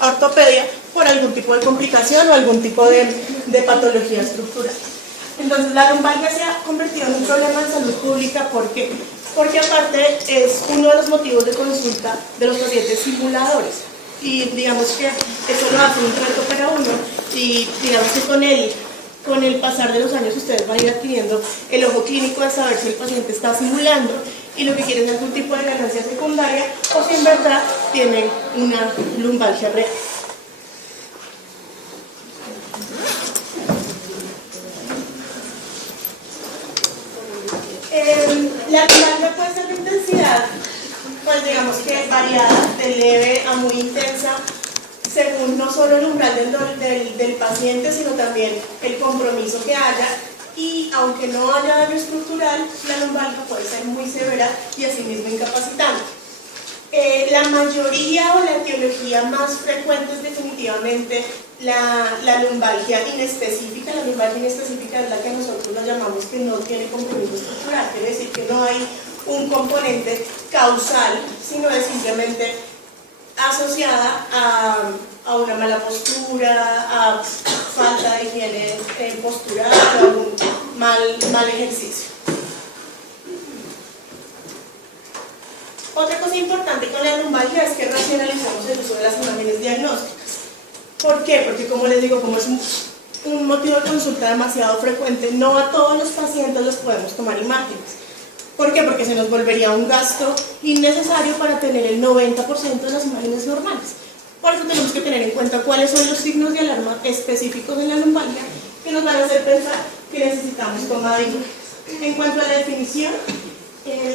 a ortopedia por algún tipo de complicación o algún tipo de patología estructural. Entonces la lumbalgia se ha convertido en un problema de salud pública. ¿Por qué? Porque aparte es uno de los motivos de consulta de los pacientes simuladores. Y digamos que eso lo hace un reto para uno, y digamos que con el pasar de los años ustedes van a ir adquiriendo el ojo clínico de saber si el paciente está simulando y lo que quieren es algún tipo de ganancia secundaria o si en verdad tienen una lumbalgia real. La lumbalgia puede ser de intensidad, pues digamos que variada, de leve a muy intensa, según no solo el umbral del paciente, sino también el compromiso que haya, y aunque no haya daño estructural, la lumbalgia puede ser muy severa y asimismo incapacitante. La mayoría o la etiología más frecuente es definitivamente la lumbalgia inespecífica. La lumbalgia inespecífica es la que nosotros la llamamos que no tiene compromiso estructural, quiere decir que no hay un componente causal, sino es simplemente asociada a una mala postura, a falta de higiene postural o a un mal ejercicio. Otra cosa importante con la lumbalgia es que racionalizamos el uso de las imágenes diagnósticas. ¿Por qué? Porque, como les digo, como es un motivo de consulta demasiado frecuente, no a todos los pacientes los podemos tomar imágenes. ¿Por qué? Porque se nos volvería un gasto innecesario para tener el 90% de las imágenes normales. Por eso tenemos que tener en cuenta cuáles son los signos de alarma específicos de la lumbalgia que nos van a hacer pensar que necesitamos toma de imágenes. En cuanto a la definición,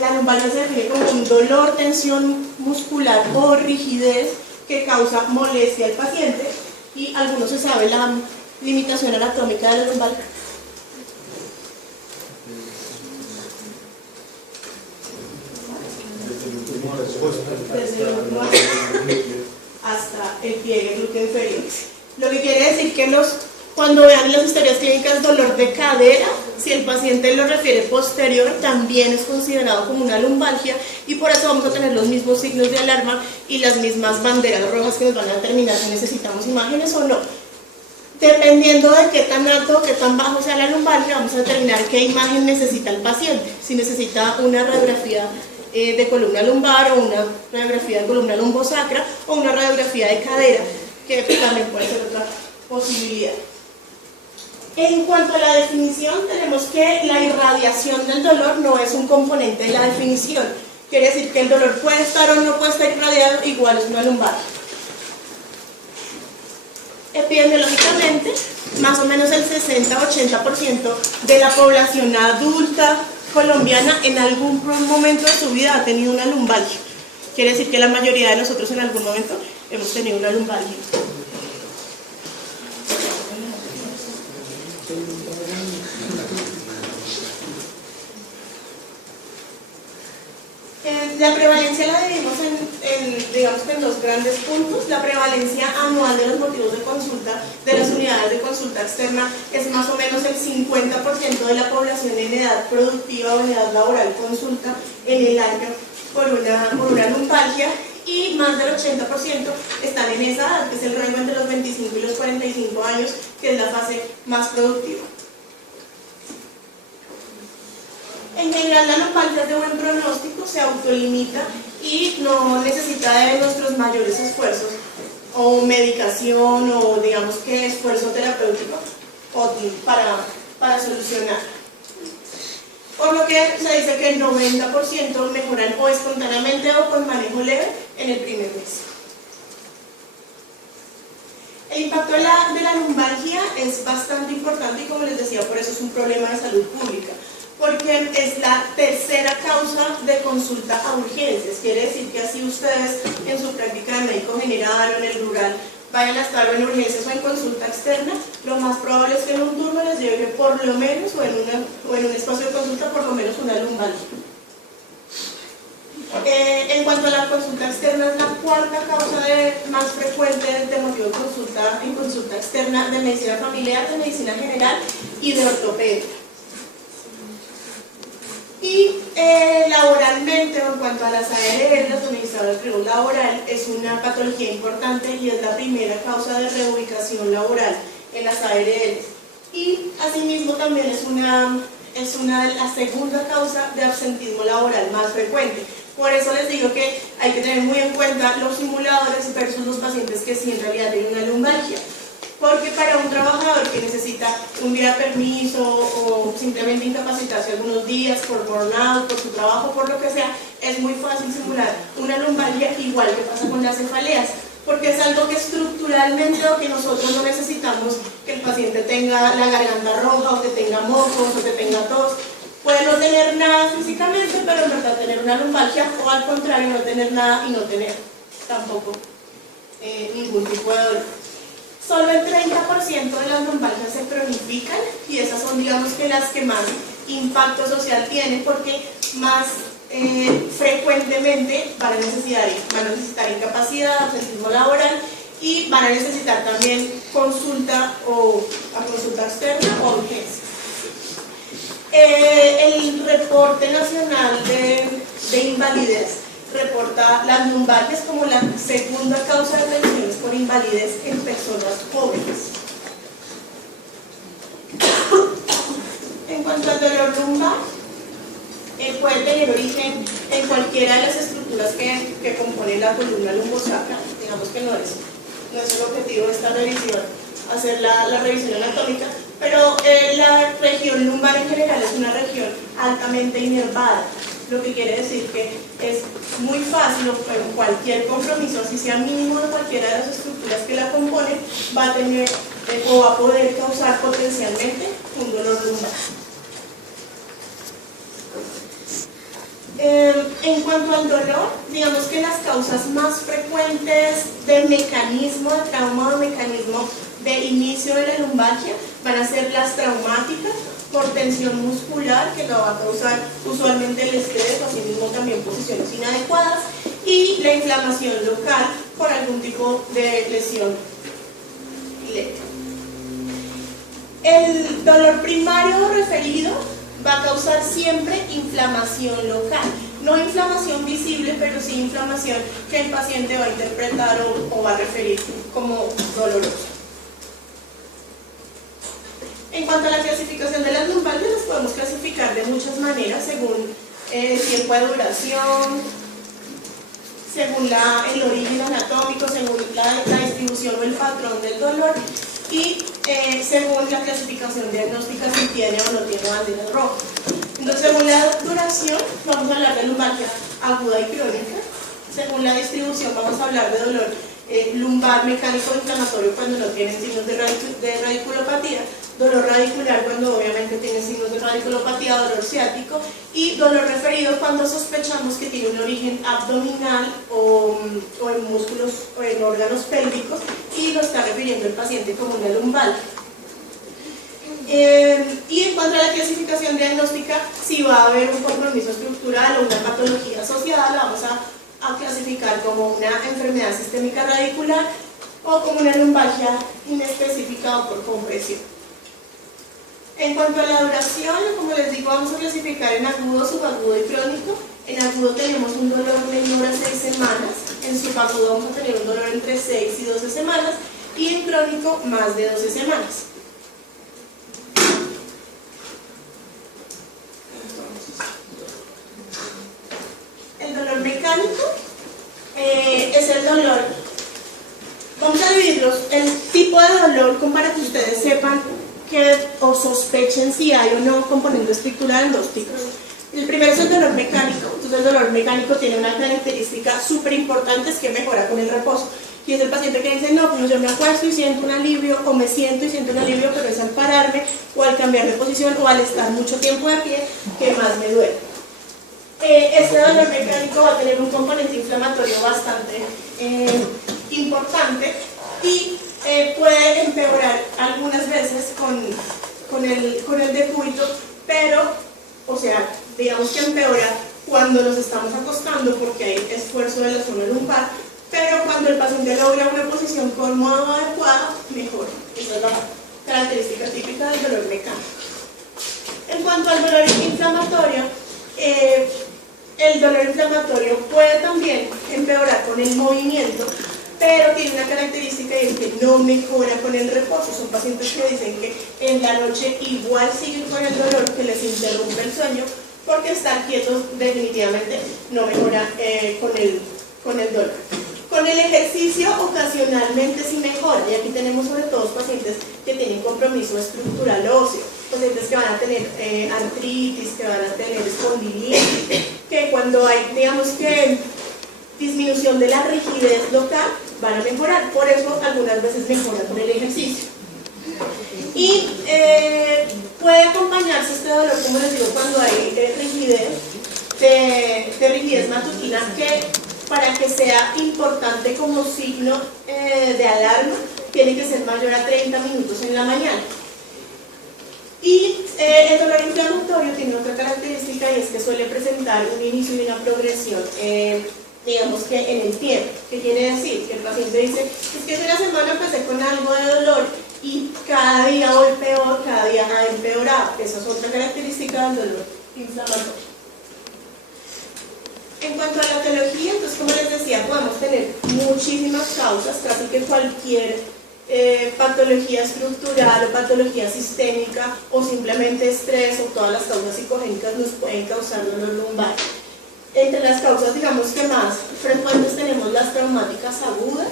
la lumbalgia se define como un dolor, tensión muscular o rigidez que causa molestia al paciente. Y algunos se sabe la limitación anatómica de la lumbalgia. Desde el humo hasta el pliegue glúteo inferior. Lo que quiere decir que cuando vean las historias clínicas dolor de cadera, si el paciente lo refiere posterior, también es considerado como una lumbalgia, y por eso vamos a tener los mismos signos de alarma y las mismas banderas rojas que nos van a determinar si necesitamos imágenes o no. Dependiendo de qué tan alto o qué tan bajo sea la lumbalgia, vamos a determinar qué imagen necesita el paciente. Si necesita una radiografía de columna lumbar, o una radiografía de columna lumbosacra, o una radiografía de cadera, que también puede ser otra posibilidad. En cuanto a la definición, tenemos que la irradiación del dolor no es un componente de la definición. Quiere decir que el dolor puede estar o no puede estar irradiado, igual es una lumbalgia. Epidemiológicamente, más o menos el 60-80% de la población adulta colombiana en algún momento de su vida ha tenido una lumbalgia. Quiere decir que la mayoría de nosotros en algún momento hemos tenido una lumbalgia. La prevalencia la dividimos digamos que en dos grandes puntos. La prevalencia anual de los motivos de consulta de las unidades de consulta externa es más o menos el 50% de la población en edad productiva o en edad laboral consulta en el año por una lumbalgia, y más del 80% están en esa edad, que es el rango entre los 25 y los 45 años, que es la fase más productiva. En general, la lumbalgia es de buen pronóstico, se autolimita y no necesita de nuestros mayores esfuerzos o medicación o digamos que esfuerzo terapéutico para solucionar. Por lo que se dice que el 90% mejoran o espontáneamente o con manejo leve en el primer mes. El impacto de la lumbalgia es bastante importante y, como les decía, por eso es un problema de salud pública, porque es la tercera causa de consulta a urgencias. Quiere decir que así ustedes en su práctica de médico general o en el rural vayan a estar en urgencias o en consulta externa, lo más probable es que en un turno les llegue por lo menos, o en un espacio de consulta, por lo menos una lumbalgia. En cuanto a la consulta externa, es la cuarta causa más frecuente de motivo de consulta en consulta externa de medicina familiar, de medicina general y de ortopedia. Y Y laboralmente, o en cuanto a las ARL, las administradoras de riesgo laboral, es una patología importante y es la primera causa de reubicación laboral en las ARL. Y asimismo también es la segunda causa de absentismo laboral más frecuente. Por eso les digo que hay que tener muy en cuenta los simuladores versus los pacientes que sí en realidad tienen una lumbalgia. Porque para un trabajador que necesita un día de permiso o simplemente incapacitarse algunos días por burnout, por su trabajo, por lo que sea, es muy fácil simular una lumbalgia, igual que pasa con las cefaleas, porque es algo que estructuralmente o que nosotros no necesitamos que el paciente tenga la garganta roja o que tenga mocos o que tenga tos. Puede no tener nada físicamente, pero en verdad tener una lumbalgia, o al contrario, no tener nada y no tener tampoco ningún tipo de dolor. Solo el 30% de las lumbalgias se cronifican y esas son, digamos, que las que más impacto social tienen, porque más frecuentemente van a necesitar incapacidad, absentismo laboral, y van a necesitar también consulta externa o urgencia. El reporte nacional de invalidez reporta las lumbalgias como la segunda causa de lesiones por invalidez en personas jóvenes. En cuanto al dolor lumbar, puede tener origen en cualquiera de las estructuras que componen la columna lumbosacra. Digamos que no es el objetivo de esta revisión hacer la revisión anatómica, pero la región lumbar en general es una región altamente inervada, lo que quiere decir que es muy fácil, o en cualquier compromiso, así sea mínimo de cualquiera de las estructuras que la componen, va a tener o va a poder causar potencialmente un dolor lumbar. En cuanto al dolor, digamos que las causas más frecuentes de mecanismo de trauma o mecanismo de inicio de la lumbalgia van a ser las traumáticas, por tensión muscular, que lo va a causar usualmente el estrés, o asimismo también posiciones inadecuadas, y la inflamación local por algún tipo de lesión leve. El dolor primario referido va a causar siempre inflamación local, no inflamación visible, pero sí inflamación que el paciente va a interpretar o va a referir como dolorosa. En cuanto a la clasificación de las lumbalgias, las podemos clasificar de muchas maneras, según el tiempo de duración, según el origen anatómico, según la distribución o el patrón del dolor, y según la clasificación diagnóstica, si tiene o no tiene banderas rojas. Entonces, según la duración, vamos a hablar de lumbalgia aguda y crónica. Según la distribución, vamos a hablar de dolor lumbar mecánico inflamatorio cuando no tienen signos de radiculopatía, dolor radicular cuando obviamente tiene signos de radiculopatía, dolor ciático, y dolor referido cuando sospechamos que tiene un origen abdominal o en músculos o en órganos pélvicos y lo está refiriendo el paciente como una lumbalgia. Y en cuanto a la clasificación diagnóstica, si va a haber un compromiso estructural o una patología asociada, la vamos a clasificar como una enfermedad sistémica radicular o como una lumbalgia inespecífica o por compresión. En cuanto a la duración, como les digo, vamos a clasificar en agudo, subagudo y crónico. En agudo tenemos un dolor menor a 6 semanas, en subagudo vamos a tener un dolor entre 6 y 12 semanas y en crónico más de 12 semanas. El dolor mecánico es el dolor. Vamos a dividirlos, el tipo de dolor como para que ustedes sepan o sospechen si hay o no componente estructural en dos tipos. El primero es el dolor mecánico. Entonces el dolor mecánico tiene una característica súper importante, es que mejora con el reposo. Y es el paciente que dice, no, pues yo me acuesto y siento un alivio, o me siento y siento un alivio, pero es al pararme, o al cambiar de posición, o al estar mucho tiempo de pie, que más me duele. Este dolor mecánico va a tener un componente inflamatorio bastante importante y puede empeorar algunas veces con el decúbito, pero, o sea, digamos que empeora cuando nos estamos acostando porque hay esfuerzo de la zona lumbar, pero cuando el paciente logra una posición cómoda o adecuada, mejor. Esa es la característica típica del dolor mecánico. En cuanto al dolor inflamatorio, El dolor inflamatorio puede también empeorar con el movimiento, pero tiene una característica y es que no mejora con el reposo. Son pacientes que dicen que en la noche igual siguen con el dolor, que les interrumpe el sueño, porque estar quietos definitivamente no mejora con el dolor. Con el ejercicio ocasionalmente sí mejora, y aquí tenemos sobre todo pacientes que tienen compromiso estructural óseo, pacientes que van a tener artritis, que van a tener espondilitis, que cuando hay, digamos que, disminución de la rigidez local, van a mejorar. Por eso algunas veces mejoran con el ejercicio. Y puede acompañarse este dolor, como les digo, cuando hay rigidez, de rigidez matutina, que para que sea importante como signo de alarma, tiene que ser mayor a 30 minutos en la mañana. Y el dolor inflamatorio tiene otra característica, y es que suele presentar un inicio y una progresión, digamos que en el tiempo. ¿Qué quiere decir? Que el paciente dice, es que hace una semana empecé con algo de dolor y cada día voy peor, cada día ha empeorado. Esa es otra característica del dolor inflamatorio. En cuanto a la etiología, entonces, como les decía, podemos tener muchísimas causas, casi que cualquier patología estructural o patología sistémica o simplemente estrés o todas las causas psicogénicas nos pueden causar dolor lumbar. Entre las causas, digamos que más frecuentes tenemos las traumáticas agudas,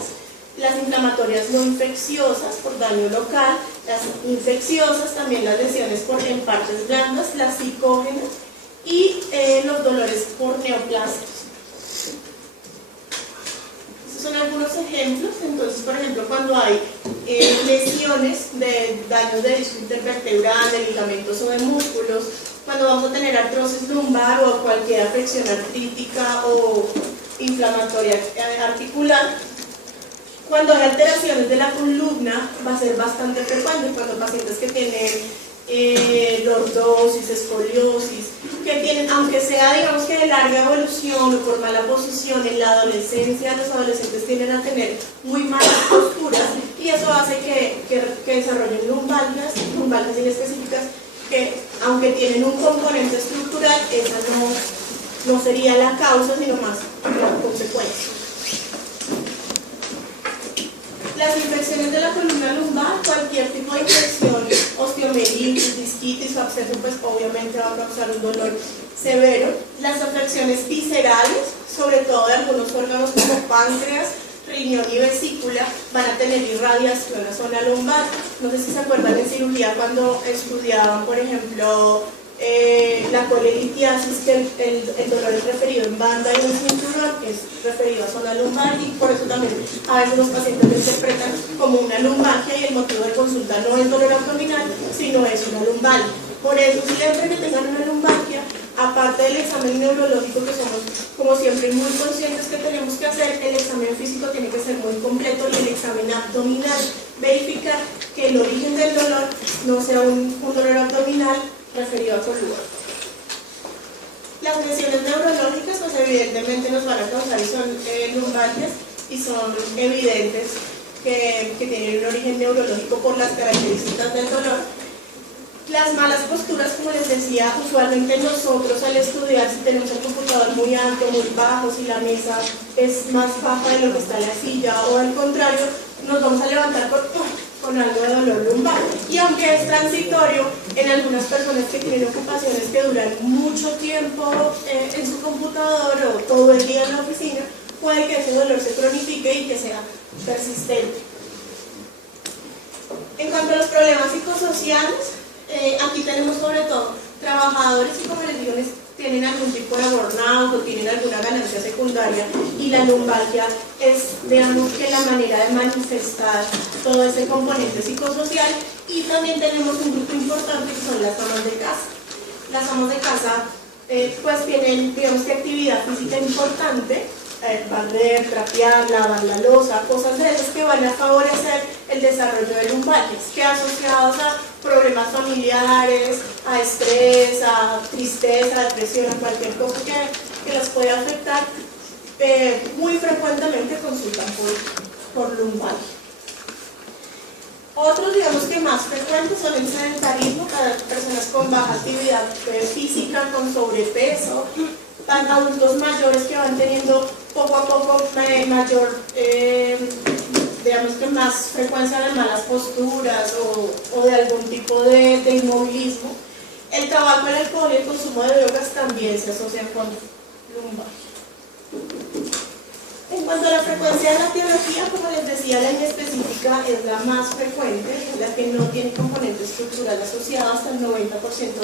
las inflamatorias no infecciosas por daño local, las infecciosas, también las lesiones en partes blandas, las psicógenas y los dolores por neoplasias. Estos son algunos ejemplos. Entonces, por ejemplo, cuando hay lesiones de daños de disco intervertebral, de ligamentos o de músculos, cuando vamos a tener artrosis lumbar o cualquier afección artrítica o inflamatoria articular, cuando hay alteraciones de la columna va a ser bastante frecuente. Cuando pacientes que tienen lordosis, escoliosis, que tienen, aunque sea digamos que de larga evolución o por mala posición, en la adolescencia los adolescentes tienden a tener muy malas posturas, y eso hace que desarrollen lumbalgias inespecíficas, que aunque tienen un componente estructural, esa no sería la causa, sino más la consecuencia. Las infecciones de la columna lumbar, cualquier tipo de infección, osteomelitis, disquitis o absceso, pues obviamente va a causar un dolor severo. Las afecciones viscerales, sobre todo de algunos órganos como páncreas, riñón y vesícula, van a tener irradiación a zona lumbar. No sé si se acuerdan en cirugía cuando estudiaban, por ejemplo, la colelitiasis, que el dolor es referido en banda y en cinturón, es referido a zona lumbar, y por eso también a veces los pacientes lo interpretan como una lumbalgia, y el motivo de consulta no es dolor abdominal, sino es una lumbalgia. Por eso, siempre que tengan una lumbalgia, aparte del examen neurológico, que somos como siempre muy conscientes que tenemos que hacer, el examen físico tiene que ser muy completo, y el examen abdominal, verificar que el origen del dolor no sea un dolor abdominal referido a columna. Las lesiones neurológicas, pues evidentemente nos van a causar, y son lumbalgias, y son evidentes que tienen un origen neurológico por las características del dolor. Las malas posturas, como les decía, usualmente nosotros al estudiar, si tenemos el computador muy alto, muy bajo, si la mesa es más baja de lo que está la silla, o al contrario, nos vamos a levantar con algo de dolor lumbar. Y aunque es transitorio, en algunas personas que tienen ocupaciones que duran mucho tiempo en su computador o todo el día en la oficina, puede que ese dolor se cronifique y que sea persistente. En cuanto a los problemas psicosociales, aquí tenemos sobre todo trabajadores que, como les digo, tienen algún tipo de burnout o tienen alguna ganancia secundaria, y la lumbalgia es, digamos, que la manera de manifestar todo ese componente psicosocial. Y también tenemos un grupo importante que son las amas de casa. Las amas de casa pues tienen, digamos, que actividad física importante, barrer, trapear, lavar la loza, cosas de esas que van a favorecer el desarrollo de lumbalgias, que asociados a problemas familiares, a estrés, a tristeza, depresión, a cualquier cosa que las pueda afectar, muy frecuentemente consultan por lumbalgia. Otros, digamos que más frecuentes, son el sedentarismo para personas con baja actividad física, con sobrepeso, para adultos mayores que van teniendo poco a poco mayor, digamos que más frecuencia de malas posturas o de algún tipo de inmovilismo. El tabaco, el alcohol y el consumo de drogas también se asocian con lumbalgia. En cuanto a la frecuencia de la etiología, como les decía, la inespecífica es la más frecuente, la que no tiene componente estructural asociado. Hasta el 90%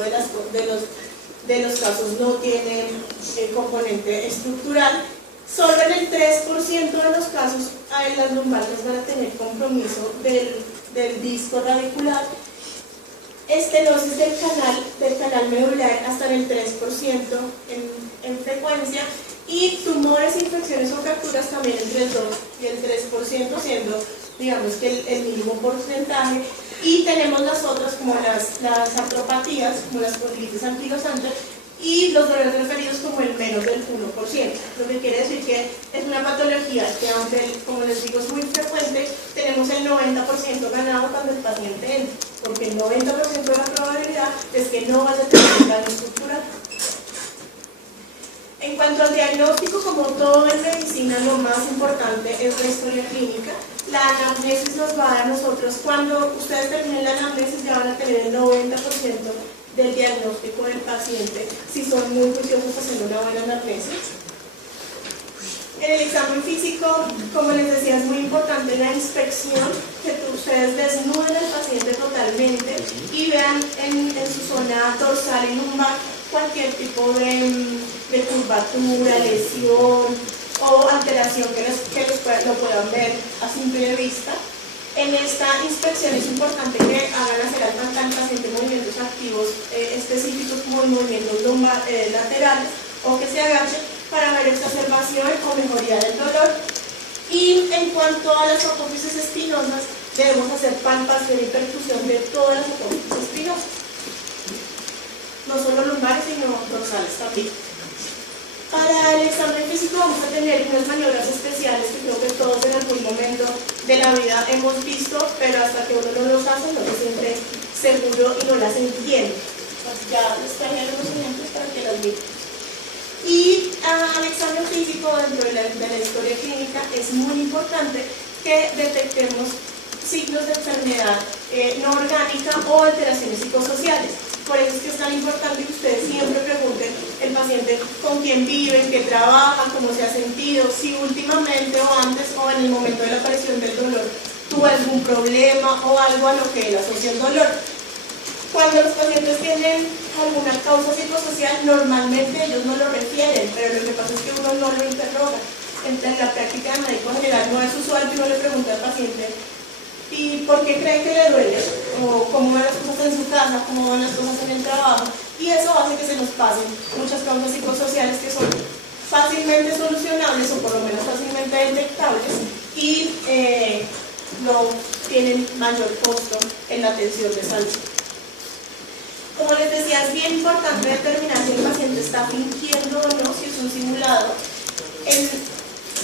de los casos no tienen componente estructural. Solo en el 3% de los casos las lumbalgias van a tener compromiso del disco radicular. Estenosis del canal medular hasta en el 3% en frecuencia, y tumores, infecciones o fracturas también entre el 2 y el 3%, siendo, digamos, que el mínimo porcentaje. Y tenemos las otras, como las artropatías, como las condilitis anquilosantes, y los dolores referidos como el menos del 1%, lo que quiere decir que es una patología que, aunque, como les digo, es muy frecuente, tenemos el 90% ganado cuando el paciente entra, porque el 90% de la probabilidad es que no vaya a tener daño estructural. En cuanto al diagnóstico, como todo en medicina, lo más importante es la historia clínica. La anamnesis nos va a dar a nosotros, cuando ustedes terminen la anamnesis, ya van a tener el 90% del diagnóstico del paciente, si son muy juiciosos haciendo una buena anamnesis. En el examen físico, como les decía, es muy importante la inspección, que ustedes desnuden al paciente totalmente y vean en su zona dorsal y lumbar cualquier tipo de curvatura, lesión o alteración que lo puedan ver a simple vista. En esta inspección es importante que hagan hacer al paciente movimientos activos específicos, como movimientos laterales, o que se agachen para ver exacerbación o mejoría del dolor. Y en cuanto a las apófisis espinosas, debemos hacer palpación y percusión de todas las apófisis espinosas, no solo lumbares, sino dorsales también. Para el examen físico vamos a tener unas maniobras especiales que creo que todos en algún momento de la vida hemos visto, pero hasta que uno no los hace no se siente seguro y no las entiende. Pues ya les traje algunos ejemplos para que las vean. Y al examen físico, dentro de la historia clínica, es muy importante que detectemos signos de enfermedad no orgánica o alteraciones psicosociales. Por eso es que es tan importante que ustedes siempre pregunten el paciente con quién vive, en qué trabaja, cómo se ha sentido, si últimamente o antes o en el momento de la aparición del dolor tuvo algún problema o algo a lo que él asocia el dolor. Cuando los pacientes tienen alguna causa psicosocial, normalmente ellos no lo refieren, pero lo que pasa es que uno no lo interroga. En la práctica de médico general no es usual que uno le pregunte al paciente ¿y por qué cree que le duele? O cómo van las cosas en su casa, cómo van las cosas en el trabajo. Y eso hace que se nos pasen muchas causas psicosociales que son fácilmente solucionables o por lo menos fácilmente detectables y no tienen mayor costo en la atención de salud. Como les decía, es bien importante determinar si el paciente está fingiendo o no, si es un simulado. En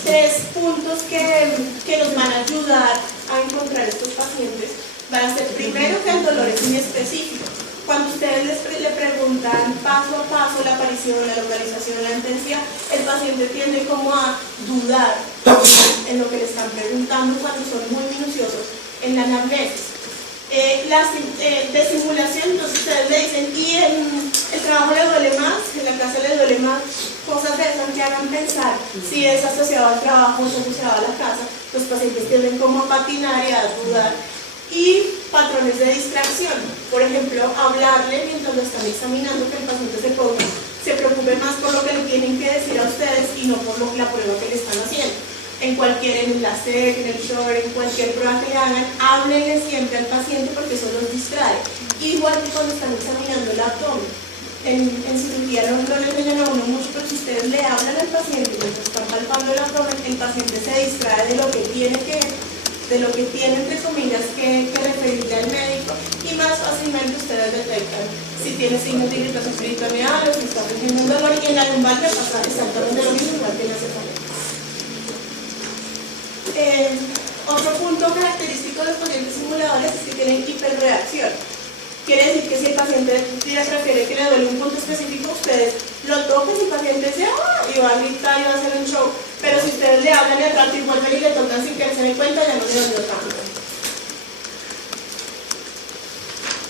3 puntos que nos van a ayudar a encontrar estos pacientes van a ser, primero, que el dolor es inespecífico. Cuando ustedes le preguntan paso a paso la aparición, la localización, la intensidad, el paciente tiende como a dudar en lo que le están preguntando cuando son muy minuciosos en la anamnesis. De simulación, entonces ustedes le dicen, ¿y el trabajo le duele más? ¿En la casa le duele más? Cosas de esas que hagan pensar si es asociado al trabajo o es asociado a la casa. Los pacientes tienden como a patinar y a dudar. Y patrones de distracción, por ejemplo, hablarle mientras lo están examinando, que el paciente se preocupe más por lo que le tienen que decir a ustedes y no por la prueba que le están haciendo. En la SEC, en el SHORE, en cualquier prueba que le hagan, háblenle siempre al paciente porque eso los distrae. Igual que cuando están examinando el abdomen. En cirugía no le enseñan a uno mucho, pero si ustedes le hablan al paciente mientras están palpando el abdomen, el paciente se distrae de lo que tiene entre comillas que referirle al médico, y más fácilmente ustedes detectan si tiene signos de irritación peritoneal o si está sintiendo un dolor. Y en la lumbalgia pasa exactamente lo mismo, igual que en la cefalea. Otro punto característico de los pacientes simuladores es que tienen hiperreacción. Quiere decir que si el paciente les refiere que le duele un punto específico, ustedes lo tocan y el paciente dice ¡ah! Y va a gritar y va a hacer un show. Pero si ustedes le hablan y al rato y vuelven y le tocan sin que él se dé cuenta, ya no se dolió tanto.